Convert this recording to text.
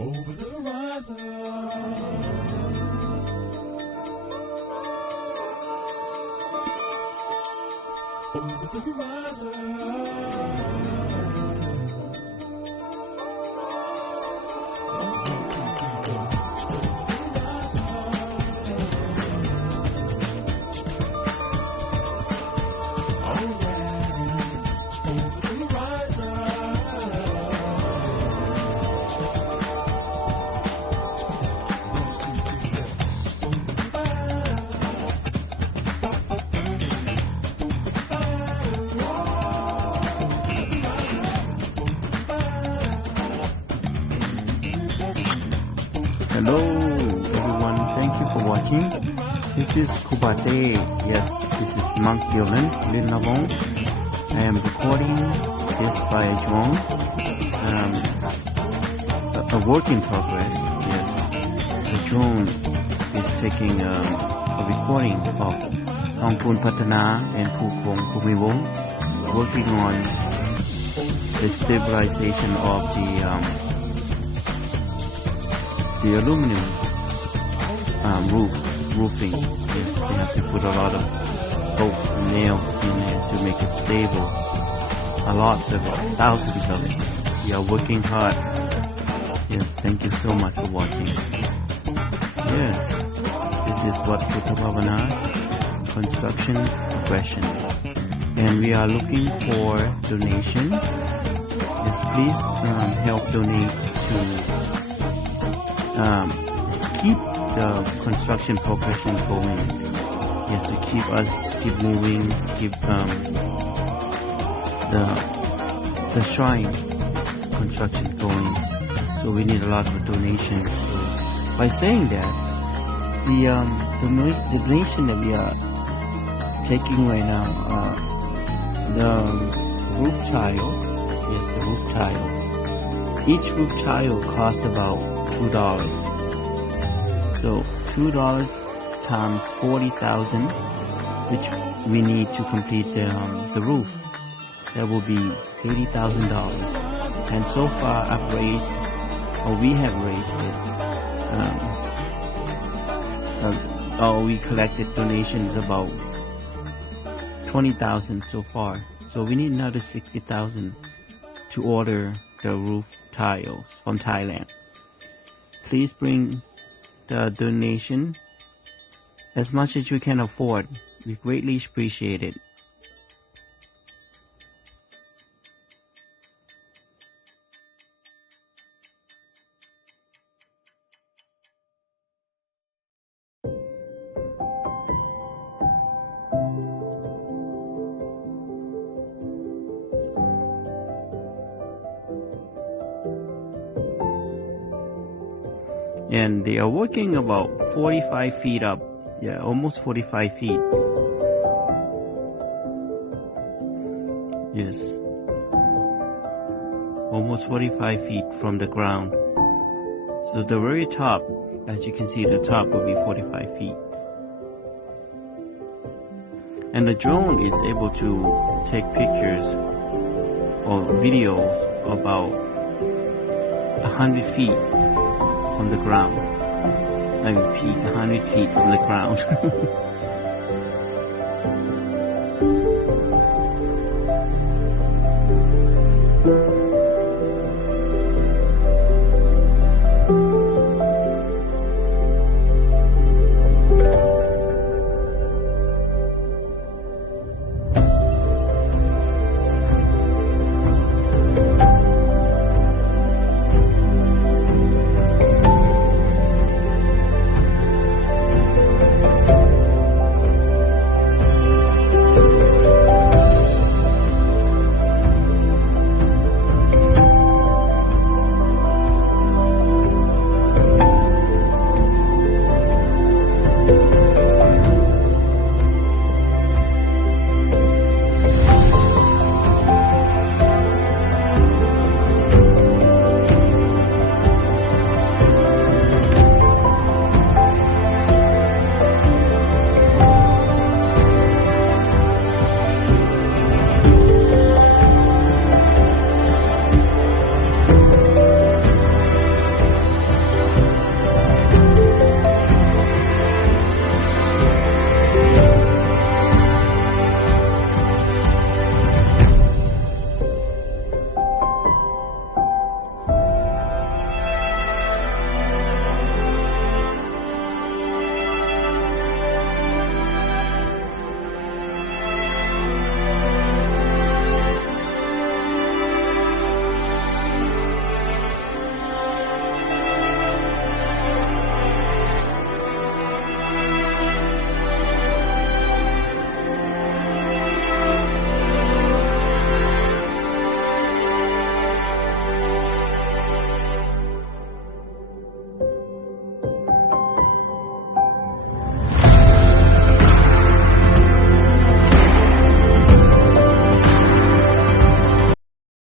Over the horizon. Over the horizon. Hello everyone, thank you for watching. This is Kubate. Yes, this is Mount Gillen, Lin Lavong. I am recording this by a drone. A work in progress. Yes, the drone is taking a recording of Ongpun Patana and Pukong Kumivong working on the stabilization of the aluminum roofing. Yes, they have to put a lot of bolts and nails in there to make it stable. A lot of thousands of it. We are working hard. Yes, thank you so much for watching. Yes, this is what Putabhavana construction progression. And we are looking for donations. Yes, please help donate to keep the construction progression going. Yes, to keep moving, keep the shrine construction going. So we need a lot of donations. So by saying that, the donation that we are taking right now, the roof tile, yes, the roof tile. Each roof tile costs about $2. So $2 times 40,000, which we need to complete the roof. That will be $80,000. And so far we have raised it. We collected donations about 20,000 so far. So we need another 60,000 to order the roof tiles from Thailand. Please bring the donation as much as you can afford. We greatly appreciate it. And they are working about 45 feet up. Yeah, almost 45 feet. Yes. Almost 45 feet from the ground. So the very top, as you can see, the top will be 45 feet. And the drone is able to take pictures or videos about 100 feet from the ground. I repeat, 100 feet from the ground.